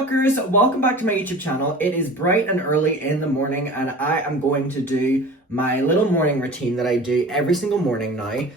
rockers, welcome back to my YouTube channel. It is bright and early in the morning and I am going to do my little morning routine that I do every single morning now.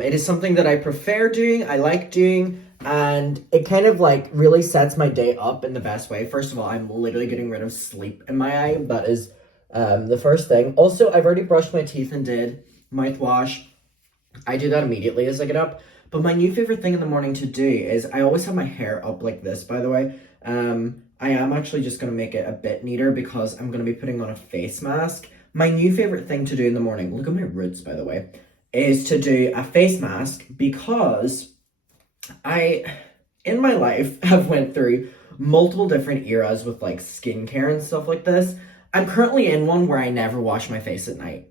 It is something that I prefer doing, I like doing, and it kind of like really sets my day up in the best way. First of all, I'm literally getting rid of sleep in my eye. That is the first thing. Also, I've already brushed my teeth and did mouthwash. I do that immediately as I get up. But my new favorite thing in the morning to do is I always have my hair up like this, by the way. I am actually just going to make it a bit neater because I'm going to be putting on a face mask. My new favorite thing to do in the morning, look at my roots, by the way, is to do a face mask because I, in my life, have went through multiple different eras with like skincare and stuff like this. I'm currently in one where I never wash my face at night.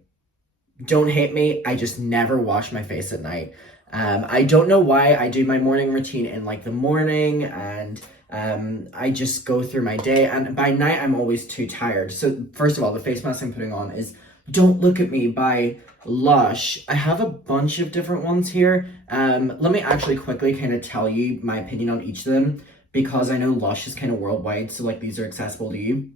Don't hate me, I just never wash my face at night. I don't know why. I do my morning routine in like the morning and I just go through my day, and by night I'm always too tired. So first of all, the face mask I'm putting on is Don't Look at Me by Lush. I have a bunch of different ones here. Let me actually quickly kind of tell you my opinion on each of them because I know Lush is kind of worldwide, so like these are accessible to you.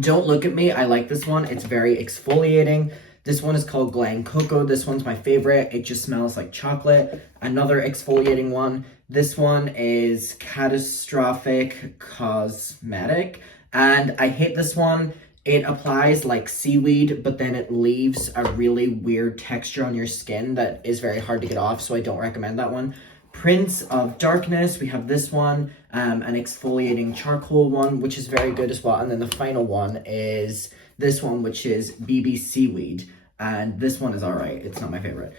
Don't Look at Me, I like this one. It's very exfoliating. This one is called Glen Cocoa. This one's my favorite. It just smells like chocolate. Another exfoliating one. This one is Catastrophic Cosmetic. And I hate this one. It applies like seaweed, but then it leaves a really weird texture on your skin that is very hard to get off, so I don't recommend that one. Prince of Darkness, we have this one, an exfoliating charcoal one, which is very good as well. And then the final one is this one, which is BB Seaweed. And this one is all right. It's not my favorite.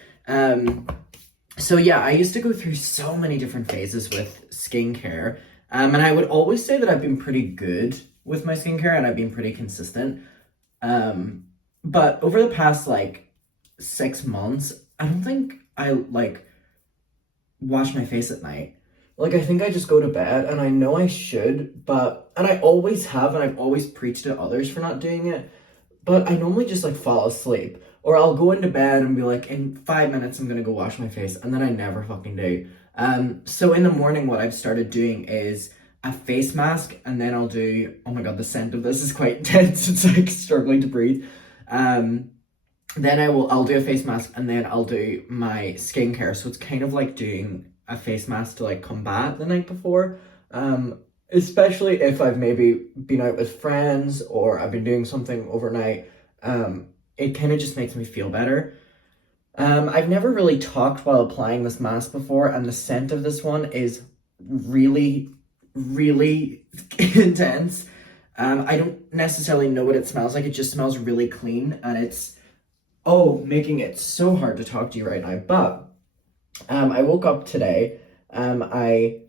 So yeah, I used to go through so many different phases with skincare. And I would always say that I've been pretty good with my skincare and I've been pretty consistent. But over the past like 6 months, I don't think I like wash my face at night. Like, I think I just go to bed, and I know I should, and I always have, and I've always preached at others for not doing it, but I normally just like fall asleep, or I'll go into bed and be like, in 5 minutes, I'm gonna go wash my face, and then I never fucking do. So in the morning, what I've started doing is a face mask, and then I'll do, oh my god, the scent of this is quite intense, it's like struggling to breathe. Then I'll do a face mask, and then I'll do my skincare. So it's kind of like doing a face mask to like combat the night before. Especially if I've maybe been out with friends or I've been doing something overnight. It kind of just makes me feel better. I've never really talked while applying this mask before, and the scent of this one is really, really intense. I don't necessarily know what it smells like. It just smells really clean, and it's making it so hard to talk to you right now. But I woke up today. I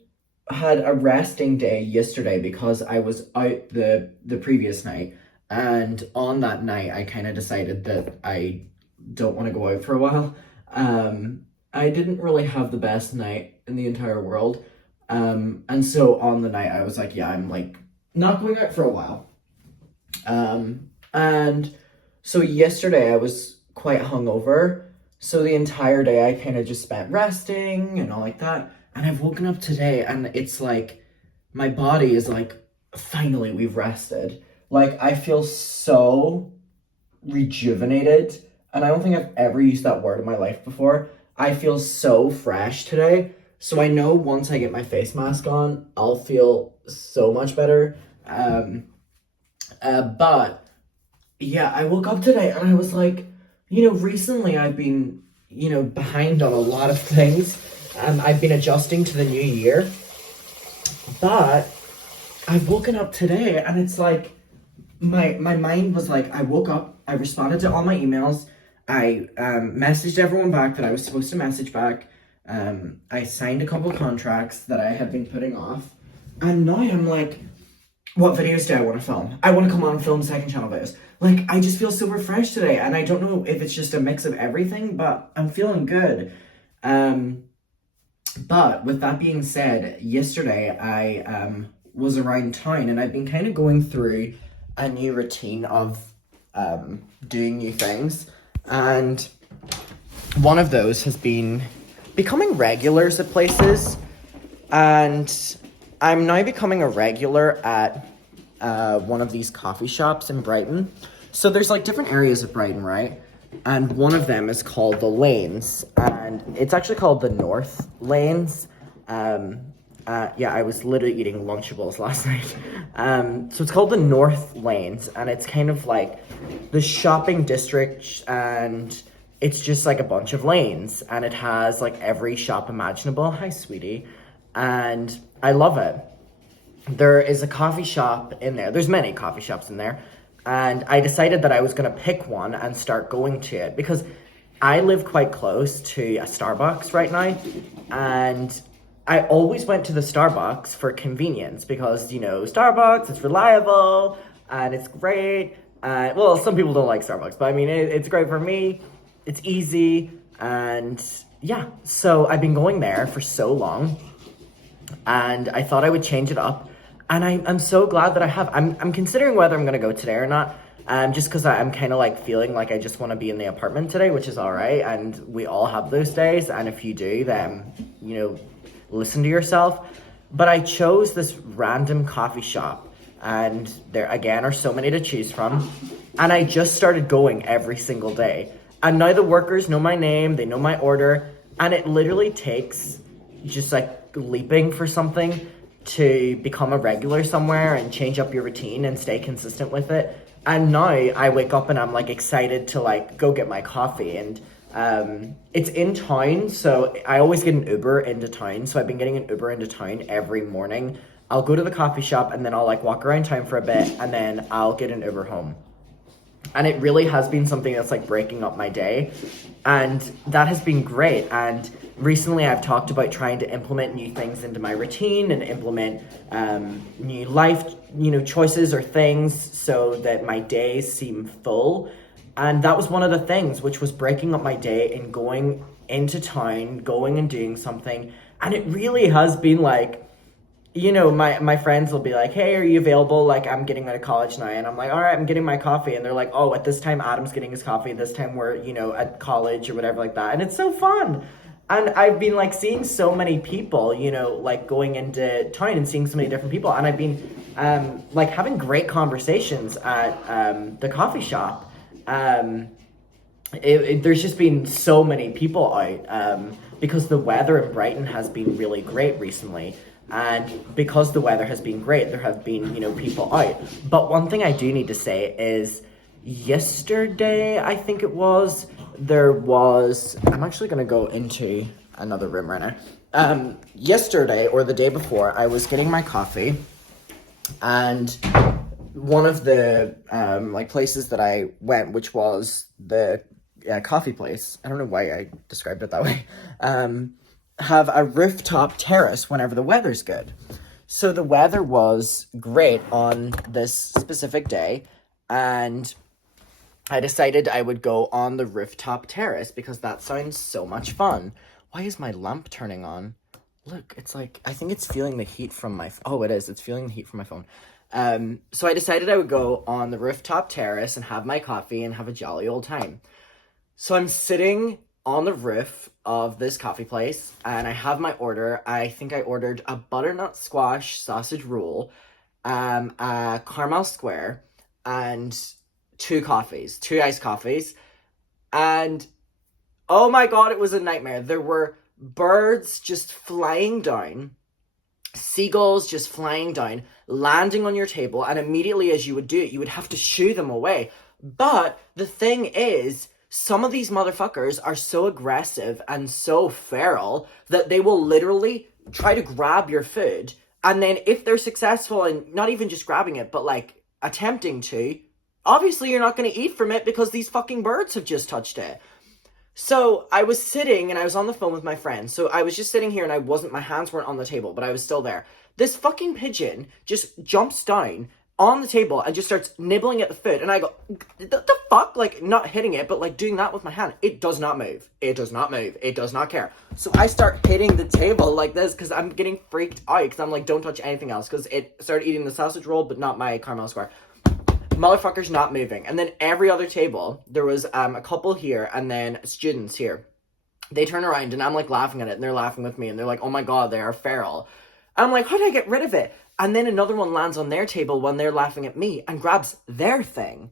had a resting day yesterday because I was out the previous night, and on that night I kind of decided that I don't want to go out for a while. I didn't really have the best night in the entire world, and so on the night I was like, yeah, I'm like not going out for a while. And so yesterday I was quite hungover, so the entire day I kind of just spent resting and all like that. And I've woken up today and it's like my body is like, finally we've rested. Like, I feel so rejuvenated, and I don't think I've ever used that word in my life before. I feel so fresh today, so I know once I get my face mask on I'll feel so much better. But yeah, I woke up today and I was like, recently I've been, behind on a lot of things. I've been adjusting to the new year, but I've woken up today and it's like, my mind was like, I woke up, I responded to all my emails, I messaged everyone back that I was supposed to message back, I signed a couple contracts that I had been putting off, and now I'm like, what videos do I want to film? I want to come on and film second channel videos. Like, I just feel super fresh today, and I don't know if it's just a mix of everything, but I'm feeling good. But with that being said, yesterday I was around town, and I've been kind of going through a new routine of doing new things, and one of those has been becoming regulars at places. And I'm now becoming a regular at one of these coffee shops in Brighton. So there's like different areas of Brighton, right? And one of them is called the Lanes, and it's actually called the North Lanes. Yeah, I was literally eating Lunchables last night. So it's called the North Lanes, and it's kind of like the shopping district, and it's just like a bunch of lanes, and it has like every shop imaginable. Hi, sweetie. And I love it. There is a coffee shop in there. There's many coffee shops in there. And I decided that I was going to pick one and start going to it because I live quite close to a Starbucks right now. And I always went to the Starbucks for convenience because, you know, Starbucks, it's reliable and it's great. Well, some people don't like Starbucks, but I mean, it's great for me. It's easy. And yeah, so I've been going there for so long. And I thought I would change it up. And I'm so glad that I have. I'm considering whether I'm going to go today or not. Just because I'm kind of like feeling like I just want to be in the apartment today, which is all right. And we all have those days. And if you do, then, you know, listen to yourself. But I chose this random coffee shop. And there, again, are so many to choose from. And I just started going every single day. And now the workers know my name. They know my order. And it literally takes just like leaping for something to become a regular somewhere and change up your routine and stay consistent with it. And now I wake up and I'm like excited to like go get my coffee, and it's in town, so I always get an Uber into town. So I've been getting an Uber into town every morning. I'll go to the coffee shop and then I'll like walk around town for a bit and then I'll get an Uber home. And it really has been something that's like breaking up my day, and that has been great. And recently I've talked about trying to implement new things into my routine and implement new life, you know, choices or things so that my days seem full. And that was one of the things, which was breaking up my day and going into town, going and doing something. And it really has been like, you know, my friends will be like, hey, are you available? Like, I'm getting out of college now. And I'm like, all right, I'm getting my coffee. And they're like, oh, at this time, Adam's getting his coffee. This time we're, you know, at college or whatever like that. And it's so fun. And I've been like seeing so many people, you know, like going into town and seeing so many different people. And I've been like having great conversations at the coffee shop. There's just been so many people out because the weather in Brighton has been really great recently. And because the weather has been great, there have been, you know, people out. But one thing I do need to say is yesterday, I think it was, I'm actually going to go into another room right now. Yesterday or the day before, I was getting my coffee, and one of the like places that I went, which was the coffee place, I don't know why I described it that way, have a rooftop terrace whenever the weather's good. So the weather was great on this specific day, and I decided I would go on the rooftop terrace because that sounds so much fun. Why is my lamp turning on? Look, it's like, I think it's feeling the heat from my, oh, it is. It's feeling the heat from my phone. So I decided I would go on the rooftop terrace and have my coffee and have a jolly old time. So I'm sitting on the roof of this coffee place, and I have my order. I think I ordered a butternut squash sausage roll, a caramel square, and two iced coffees. And oh my god, it was a nightmare. There were birds just flying down, seagulls just flying down, landing on your table, and immediately as you would do it, you would have to shoo them away. But the thing is, some of these motherfuckers are so aggressive and so feral that they will literally try to grab your food. And then if they're successful in not even just grabbing it, but like attempting to, obviously you're not going to eat from it because these fucking birds have just touched it. So I was sitting and I was on the phone with my friend. So I was just sitting here and my hands weren't on the table, but I was still there. This fucking pigeon just jumps down on the table and just starts nibbling at the food. And I go, the fuck? Like, not hitting it, but like doing that with my hand. It does not move. It does not move. It does not care. So I start hitting the table like this because I'm getting freaked out because I'm like, don't touch anything else, because it started eating the sausage roll, but not my caramel square. Motherfucker's not moving. And then every other table, there was a couple here and then students here. They turn around and I'm like laughing at it and they're laughing with me and they're like, oh my god, they are feral. I'm like, how do I get rid of it? And then another one lands on their table when they're laughing at me and grabs their thing.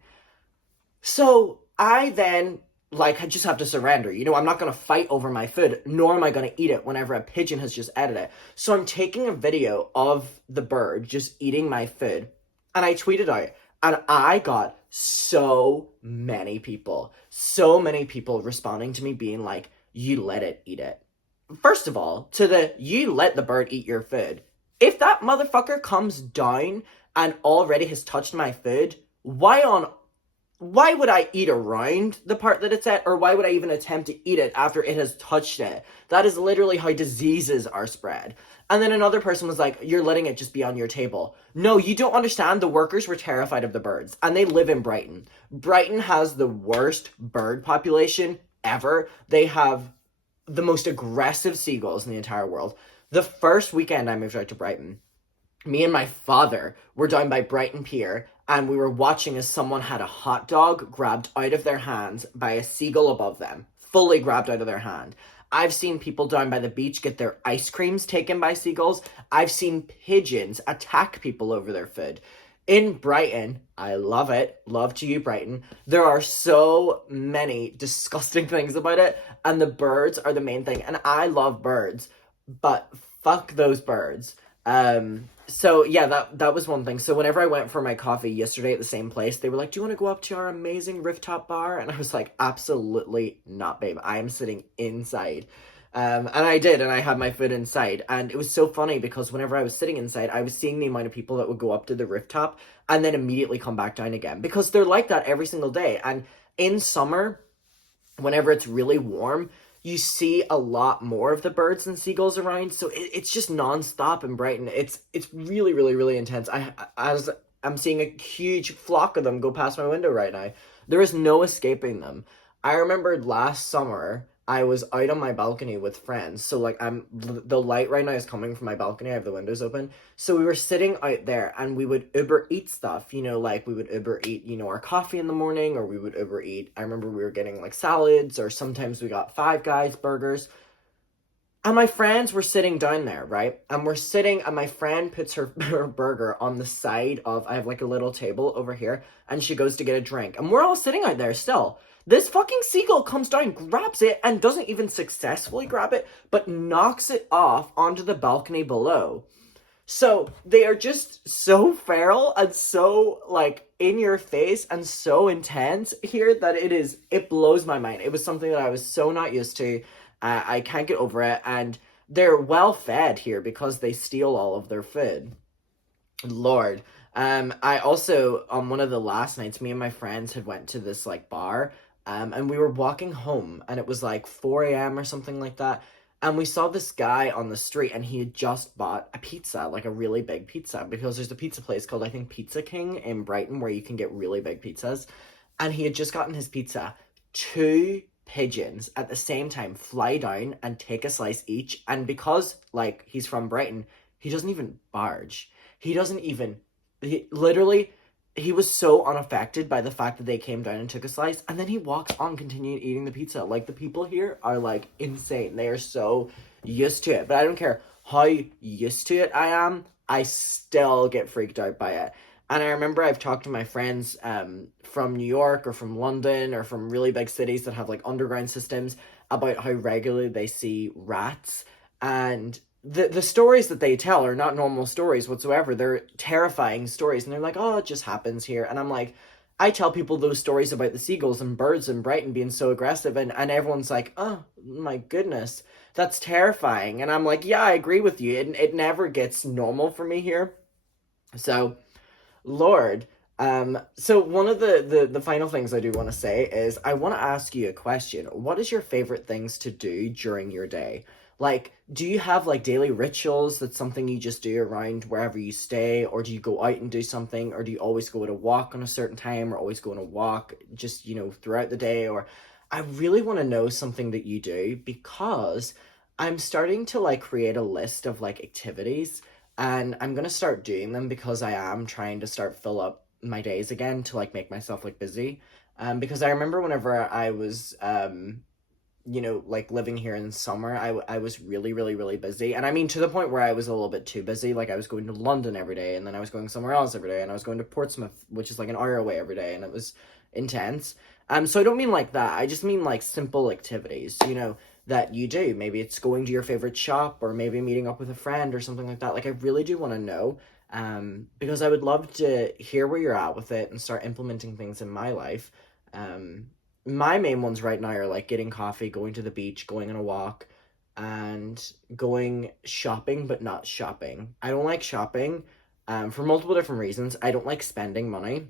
So I then, like, I just have to surrender. You know, I'm not going to fight over my food, nor am I going to eat it whenever a pigeon has just ate it. So I'm taking a video of the bird just eating my food, and I tweeted out, and I got so many people responding to me being like, you let it eat it. First of all, you let the bird eat your food. If that motherfucker comes down and already has touched my food, why would I eat around the part that it's at, or why would I even attempt to eat it after it has touched it? That is literally how diseases are spread. And then another person was like, you're letting it just be on your table. No, you don't understand. The workers were terrified of the birds, and they live in Brighton. Brighton has the worst bird population ever. They have the most aggressive seagulls in the entire world. The first weekend I moved out to Brighton, me and my father were down by Brighton Pier, and we were watching as someone had a hot dog grabbed out of their hands by a seagull above them, fully grabbed out of their hand. I've seen people down by the beach get their ice creams taken by seagulls. I've seen pigeons attack people over their food. In Brighton, I love it. Love to you, Brighton. There are so many disgusting things about it, and the birds are the main thing. And I love birds, but fuck those birds. So yeah, that was one thing. So whenever I went for my coffee yesterday at the same place, they were like, do you want to go up to our amazing rooftop bar? And I was like, absolutely not, babe. I am sitting inside. And I did, and I had my food inside. And it was so funny because whenever I was sitting inside, I was seeing the amount of people that would go up to the rooftop and then immediately come back down again, because they're like that every single day. And in summer, whenever it's really warm, you see a lot more of the birds and seagulls around. So it's just nonstop in Brighton. It's really, really, really intense. I'm seeing a huge flock of them go past my window right now. There is no escaping them. I remember last summer, I was out on my balcony with friends. So like the light right now is coming from my balcony. I have the windows open. So we were sitting out there and we would Uber eat stuff, you know, like we would Uber eat, you know, our coffee in the morning, or we would Uber eat. I remember we were getting like salads, or sometimes we got Five Guys burgers. And my friends were sitting down there, right? And we're sitting, and my friend puts her burger on the side of, I have like a little table over here, and she goes to get a drink. And we're all sitting out there still. This fucking seagull comes down, grabs it, and doesn't even successfully grab it, but knocks it off onto the balcony below. So they are just so feral and so like in your face and so intense here that it blows my mind. It was something that I was so not used to. I can't get over it, and they're well fed here because they steal all of their food. Lord. I also, on one of the last nights, me and my friends had went to this like bar, and we were walking home, and it was like 4 a.m. or something like that, and we saw this guy on the street, and he had just bought a pizza, like a really big pizza, because there's a pizza place called, I think, Pizza King in Brighton, where you can get really big pizzas, and he had just gotten his pizza. 2 pigeons at the same time fly down and take a slice each, and because, like, he's from Brighton, he doesn't even barge. He literally, he was so unaffected by the fact that they came down and took a slice, and then he walks on continuing eating the pizza. Like, the people here are like insane. They are so used to it. But I don't care how used to it I am, I still get freaked out by it. And I remember I've talked to my friends from New York or from London or from really big cities that have like underground systems about how regularly they see rats, and the stories that they tell are not normal stories whatsoever. They're terrifying stories, and they're like, oh, it just happens here. And I'm like, I tell people those stories about the seagulls and birds in Brighton being so aggressive, and everyone's like, oh, my goodness, that's terrifying. And I'm like, yeah, I agree with you. It never gets normal for me here. So, Lord. So one of the final things I do want to say is I want to ask you a question. What is your favorite things to do during your day? Like, do you have like daily rituals? That's something you just do around wherever you stay, or do you go out and do something, or do you always go on a walk on a certain time, or always go on a walk just, you know, throughout the day? Or I really want to know something that you do, because I'm starting to like create a list of like activities, and I'm going to start doing them because I am trying to start fill up my days again to like make myself like busy. Because I remember whenever I was you know, like living here in summer, I was really, really, really busy. And I mean, to the point where I was a little bit too busy. Like, I was going to London every day, and then I was going somewhere else every day, and I was going to Portsmouth, which is like an hour away every day, and it was intense. So I don't mean like that. I just mean like simple activities, you know, that you do. Maybe it's going to your favorite shop, or maybe meeting up with a friend or something like that. Like, I really do want to know, because I would love to hear where you're at with it and start implementing things in my life. Um, my main ones right now are like getting coffee, going to the beach, going on a walk, and going shopping, but not shopping. I don't like shopping, for multiple different reasons. I don't like spending money,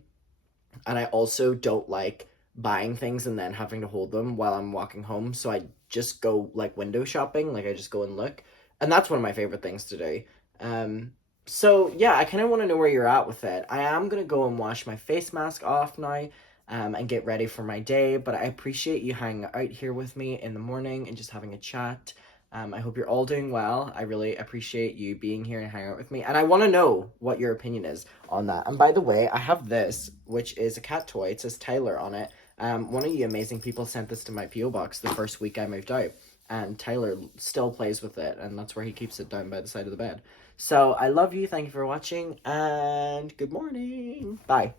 and I also don't like buying things and then having to hold them while I'm walking home. So I just go like window shopping, like I just go and look, and that's one of my favorite things to do. Um, so yeah, I kind of want to know where you're at with it. I am gonna go and wash my face mask off now, and get ready for my day. But I appreciate you hanging out here with me in the morning and just having a chat. I hope you're all doing well. I really appreciate you being here and hanging out with me. And I want to know what your opinion is on that. And by the way, I have this, which is a cat toy. It says Tyler on it. One of you amazing people sent this to my P.O. box the first week I moved out. And Tyler still plays with it. And that's where he keeps it down by the side of the bed. So I love you. Thank you for watching. And good morning. Bye.